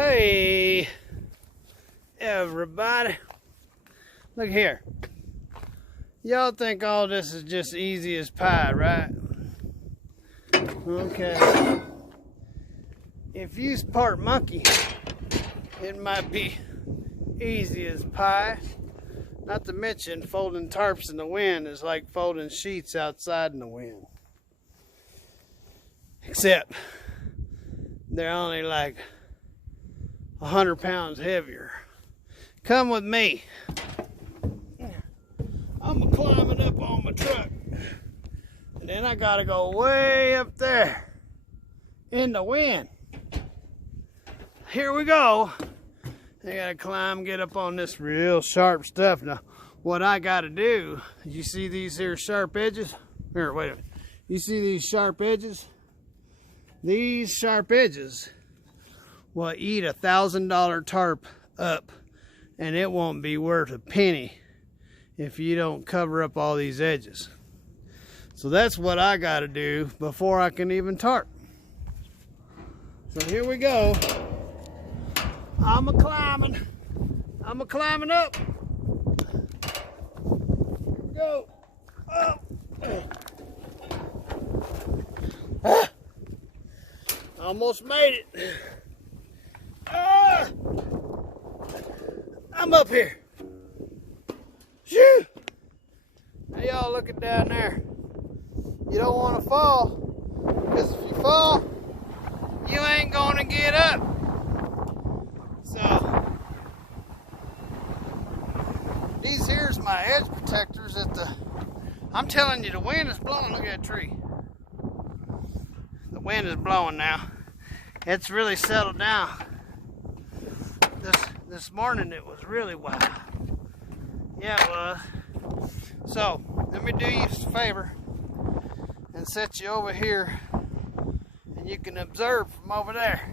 Hey, everybody. Look here. Y'all think all this is just easy as pie, right? Okay. If you's part monkey, it might be easy as pie. Not to mention, folding tarps in the wind is like folding sheets outside in the wind. Except, they're only like 100 pounds heavier. Come with me. I'm climbing up on my truck. And then I gotta go way up there in the wind. Here we go. I gotta climb, get up on this real sharp stuff. Now, what I gotta do, you see these here sharp edges? Here, wait a minute. You see these sharp edges? These sharp edges will eat $1,000 tarp up, and it won't be worth a penny if you don't cover up all these edges. So that's what I got to do before I can even tarp. So here we go. I'm a-climbing up. Here we go. Up. Almost made it. I'm up here. Shoo! Now y'all looking down there. You don't want to fall, because if you fall, you ain't gonna get up. So these here's my edge protectors I'm telling you, the wind is blowing. Look at that tree. The wind is blowing now. It's really settled down. This morning it was really wild. Yeah, it was. So let me do you a favor and set you over here, and you can observe from over there.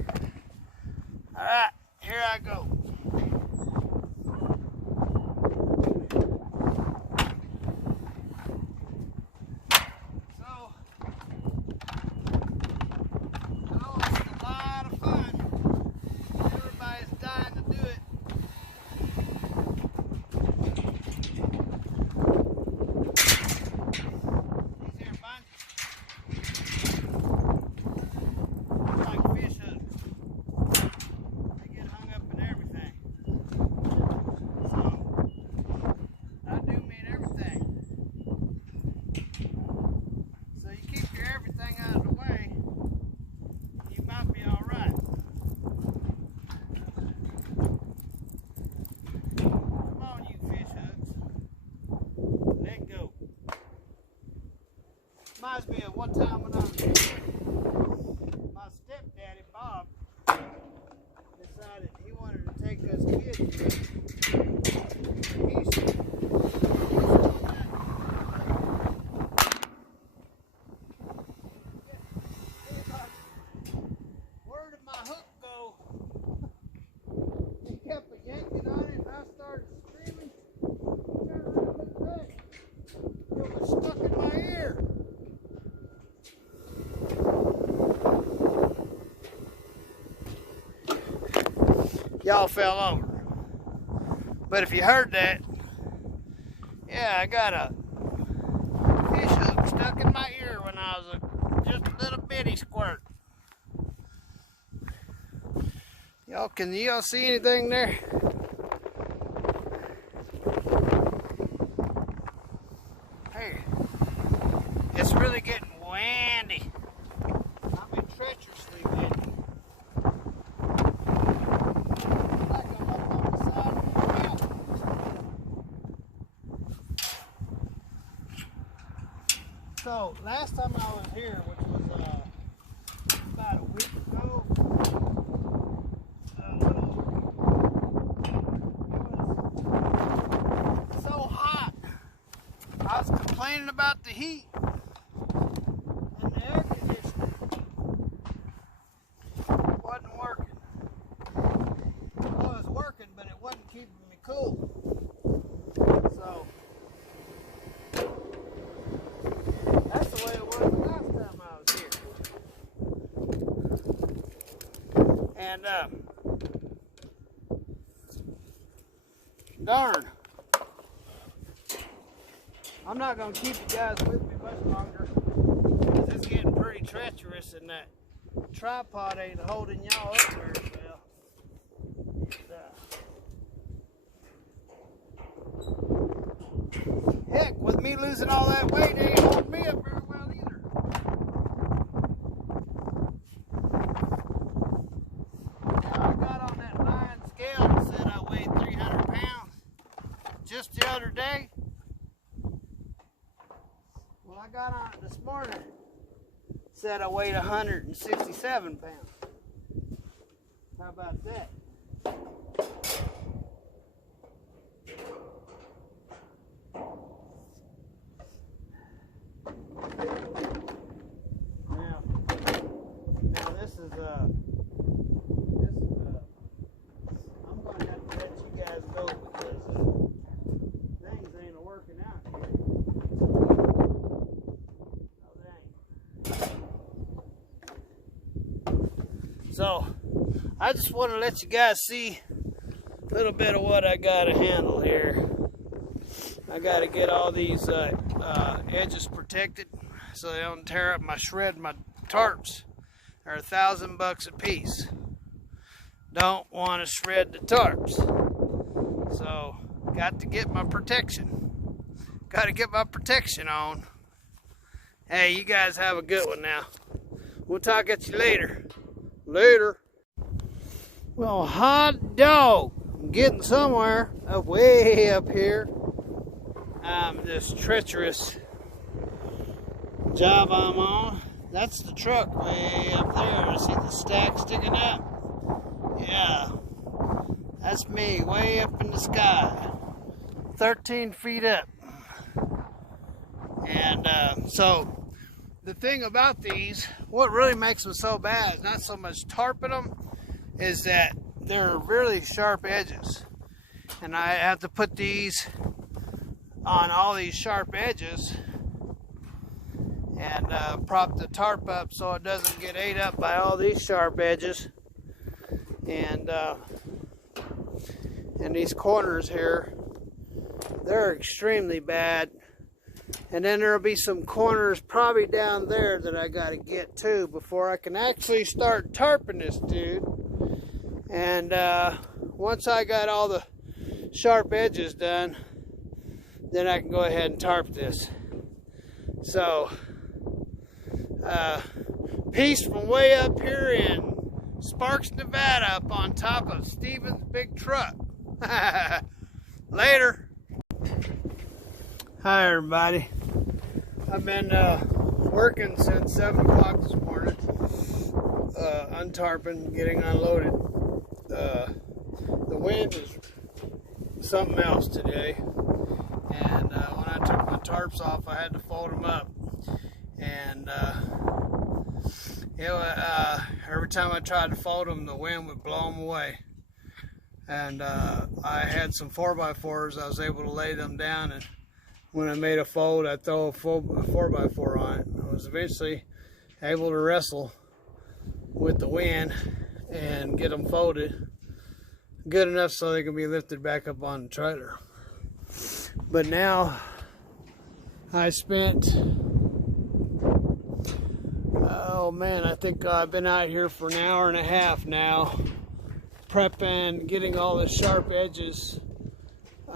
All right, here I go. Reminds me of one time when I was here, my stepdaddy, Bob, decided he wanted to take us kids. Where did my hook go? He kept yanking on it, and I started screaming. Turned around and looked back. It was stuck in my ear. Y'all fell over. But if you heard that, yeah, I got a fish hook stuck in my ear when I was just a little bitty squirt. Can y'all see anything there? Hey, it's really getting windy. I mean, treacherously windy. So last time I was here, which was about a week ago, it was so hot. I was complaining about the heat and the air conditioner wasn't working. Well, it was working, but it wasn't keeping me cool. So that's the way it was the last time I was here. And darn. I'm not going to keep you guys with me much longer, because it's getting pretty treacherous, and that tripod ain't holding y'all up very well. Heck, with me losing all that weight, it ain't holding me up very well either. Now, I got on that line scale and said I weighed 300 pounds just the other day. Well, I got on it this morning, said I weighed 167 pounds. How about that? Now this is I'm going to have to let you guys go, because things ain't working out here. So, I just want to let you guys see a little bit of what I got to handle here. I got to get all these edges protected so they don't tear up my shred. My tarps are $1,000 a piece. Don't want to shred the tarps. So, got to get my protection. Got to get my protection on. Hey, you guys have a good one now. We'll talk at you later. Later. Well, hot dog. I'm getting somewhere. Way up here. This treacherous job I'm on. That's the truck way up there. I see the stack sticking up. Yeah. That's me way up in the sky. 13 feet up. And so the thing about these, what really makes them so bad is not so much tarping them, is that they're really sharp edges. And I have to put these on all these sharp edges and prop the tarp up so it doesn't get ate up by all these sharp edges. And these corners here, they're extremely bad. And then there'll be some corners probably down there that I got to get to before I can actually start tarping this dude. And once I got all the sharp edges done, then I can go ahead and tarp this. So, peace from way up here in Sparks, Nevada, up on top of Steven's big truck. Later. Hi everybody. I've been working since 7 o'clock this morning, untarping, getting unloaded. The wind is something else today, and when I took my tarps off, I had to fold them up, and every time I tried to fold them, the wind would blow them away. And I had some 4x4s. I was able to lay them down, and when I made a fold, I'd throw a 4x4 on it. I was eventually able to wrestle with the wind and get them folded good enough so they can be lifted back up on the trailer. But now I spent, oh man, I think I've been out here for an hour and a half now, prepping, getting all the sharp edges.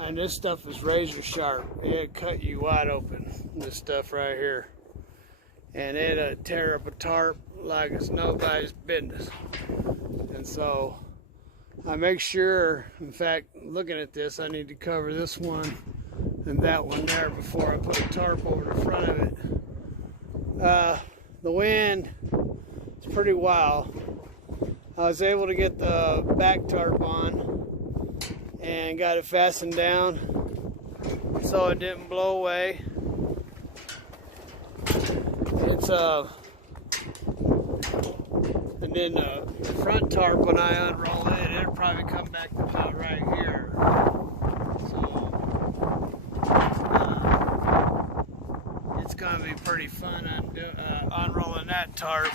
And this stuff is razor sharp. It cut you wide open, this stuff right here. And it'll tear up a tarp like it's nobody's business. And so I make sure, in fact, looking at this, I need to cover this one and that one there before I put a tarp over the front of it. The wind is pretty wild. I was able to get the back tarp on and got it fastened down so it didn't blow away. It's and then the front tarp, when I unroll it, it'll probably come back to about right here. So it's gonna be pretty fun unrolling that tarp,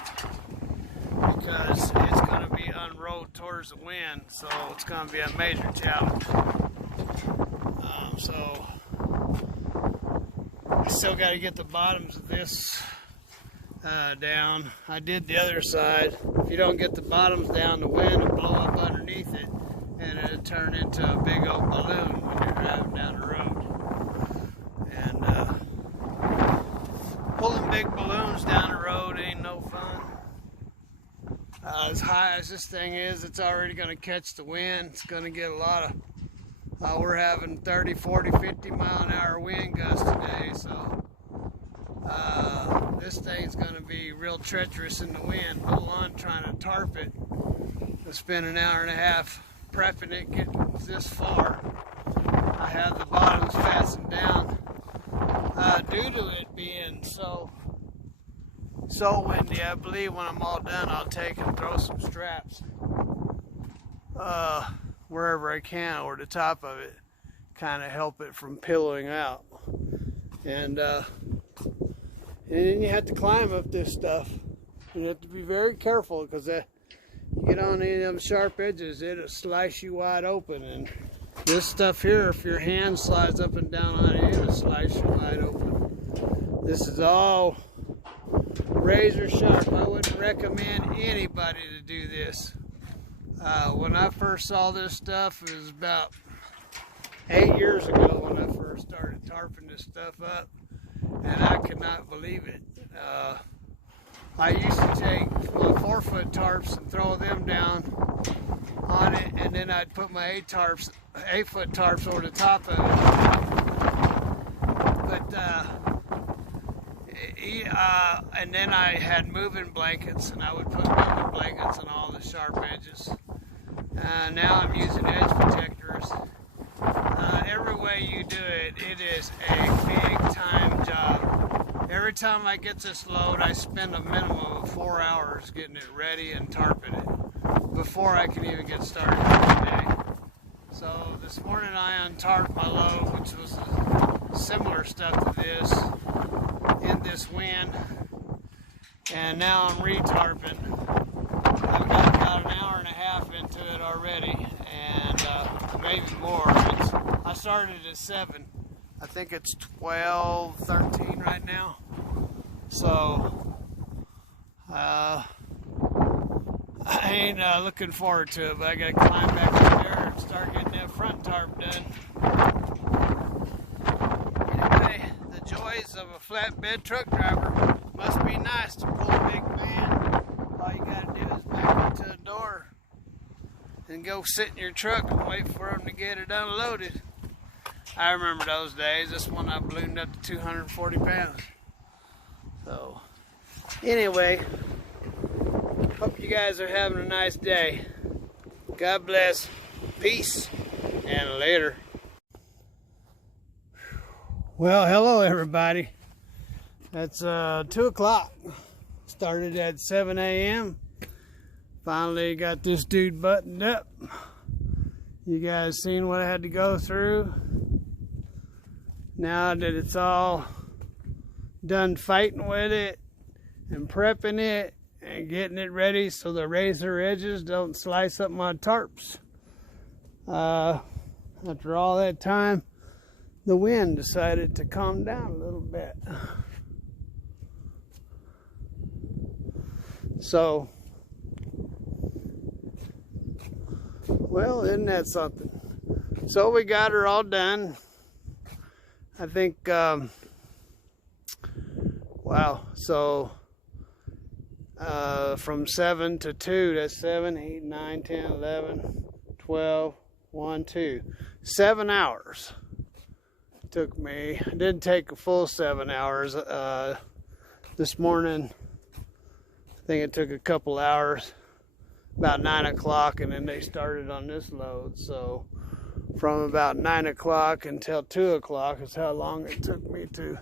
because it's going to be unrolled towards the wind, so it's going to be a major challenge. down, so I still got to get the bottoms of this down. I did the other side. If you don't get the bottoms down, the wind will blow up underneath it, and it'll turn into a big old balloon when you're driving down the road. And pulling big balloons down the road ain't no fun. As high as this thing is, it's already going to catch the wind. It's going to get a lot of, we're having 30, 40, 50 mile an hour wind gusts today, so this thing's going to be real treacherous in the wind. Full on trying to tarp it. I spent an hour and a half prepping it, getting this far. I have the bottoms fastened down due to it being so windy. I believe when I'm all done, I'll take and throw some straps wherever I can over the top of it, kind of help it from pillowing out. And then you have to climb up this stuff. You have to be very careful, because you get on any of them sharp edges, it'll slice you wide open. And this stuff here, if your hand slides up and down on it, it'll slice you wide open. This is all razor sharp. I wouldn't recommend anybody to do this. When I first saw this stuff, it was about 8 years ago when I first started tarping this stuff up, and I could not believe it. I used to take my 4-foot tarps and throw them down on it, and then I'd put my 8-foot tarps over the top of it. But and then I had moving blankets, and I would put moving blankets on all the sharp edges. Now I'm using edge protectors. Every way you do it, it is a big time job. Every time I get this load, I spend a minimum of 4 hours getting it ready and tarping it before I can even get started today. So this morning I untarped my load, which was similar stuff to this, in this wind, and now I'm retarping. I've got about an hour and a half into it already, and maybe more. I started at 7. I think it's 12, 13 right now. So I ain't looking forward to it, but I gotta climb back up there and start getting that front tarp done. Anyway, the joys of a flatbed truck driver. Must be nice to pull a big van. All you gotta do is back into the door and go sit in your truck and wait for them to get it unloaded. I remember those days. This one I ballooned up to 240 pounds. So, anyway, hope you guys are having a nice day. God bless. Peace. And later. Well, hello everybody. It's 2 o'clock. Started at 7 a.m. Finally got this dude buttoned up. You guys seen what I had to go through? Now that it's all done fighting with it and prepping it and getting it ready so the razor edges don't slice up my tarps. After all that time, the wind decided to calm down a little bit. So, well, isn't that something? So we got her all done. I think, wow, so from 7 to 2, that's 7, 8, 9, 10, 11, 12, 1, 2. 7 hours took me. It didn't take a full 7 hours. This morning, I think it took a couple hours, about 9 o'clock, and then they started on this load. So from about 9 o'clock until 2 o'clock is how long it took me to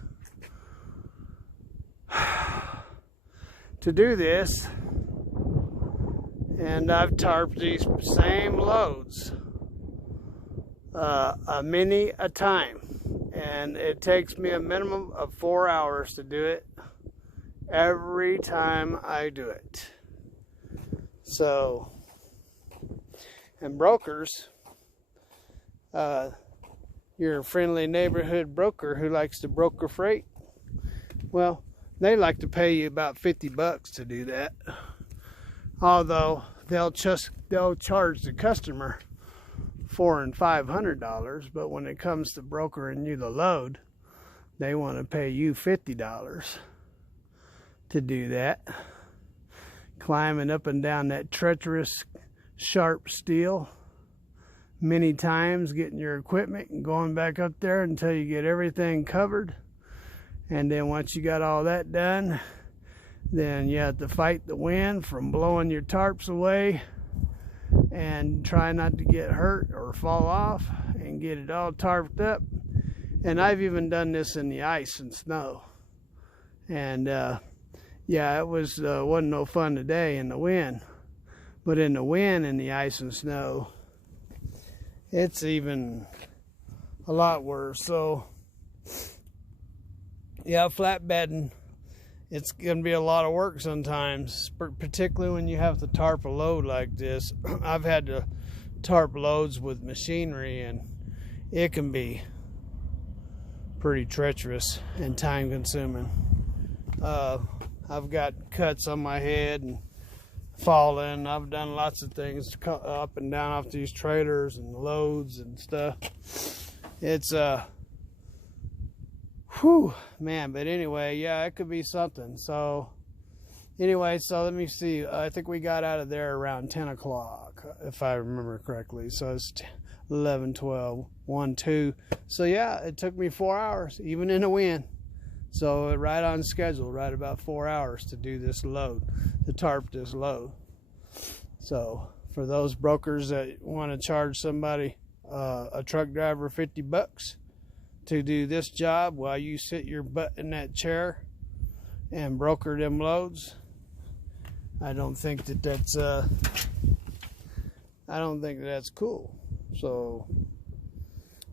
do this. And I've tarped these same loads many a time, and it takes me a minimum of 4 hours to do it every time I do it. So, and brokers, you your friendly neighborhood broker who likes to broker freight, well, they like to pay you about 50 bucks to do that. Although they'll charge the customer $400 and $500, but when it comes to brokering you the load, they want to pay you $50 to do that. Climbing up and down that treacherous, sharp steel many times, getting your equipment and going back up there until you get everything covered. And then once you got all that done, then you have to fight the wind from blowing your tarps away and try not to get hurt or fall off and get it all tarped up. And I've even done this in the ice and snow. And yeah, it wasn't no fun today in the wind. But in the wind, in the ice and snow, it's even a lot worse. So yeah, flatbedding, it's going to be a lot of work sometimes, particularly when you have to tarp a load like this. I've had to tarp loads with machinery, and it can be pretty treacherous and time consuming. I've got cuts on my head and falling. I've done lots of things up and down off these trailers and loads and stuff. It's whew, man. But anyway, yeah, it could be something. So anyway, so let me see. I think we got out of there around 10 o'clock, if I remember correctly. So it's 11, 12, 1, 2. So yeah, it took me 4 hours, even in the wind. So right on schedule, right about 4 hours to do this load, to tarp this load. So for those brokers that want to charge somebody, a truck driver, 50 bucks to do this job while you sit your butt in that chair and broker them loads, I don't think that's cool. So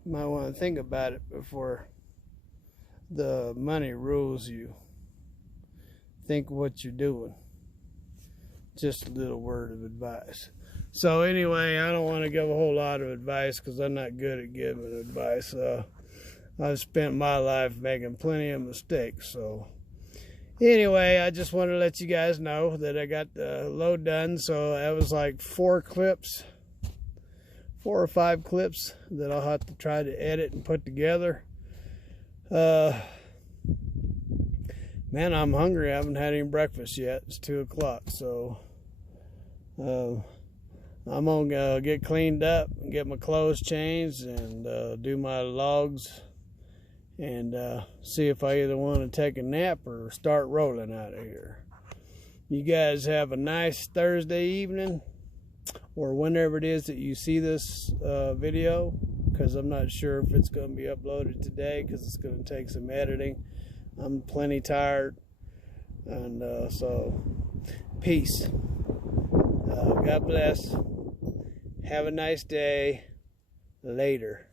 you might want to think about it before the money rules you. Think what you're doing. Just a little word of advice. So anyway, I don't want to give a whole lot of advice because I'm not good at giving advice. I've spent my life making plenty of mistakes. So anyway, I just wanted to let you guys know that I got the load done. So that was like 4 or 5 clips that I'll have to try to edit and put together. Man, I'm hungry. I haven't had any breakfast yet. It's 2 o'clock, so I'm gonna get cleaned up and get my clothes changed and do my logs and see if I either want to take a nap or start rolling out of here. You guys have a nice Thursday evening, or whenever it is that you see this video, because I'm not sure if it's going to be uploaded today because it's going to take some editing. I'm plenty tired, and so peace. God bless. Have a nice day. Later.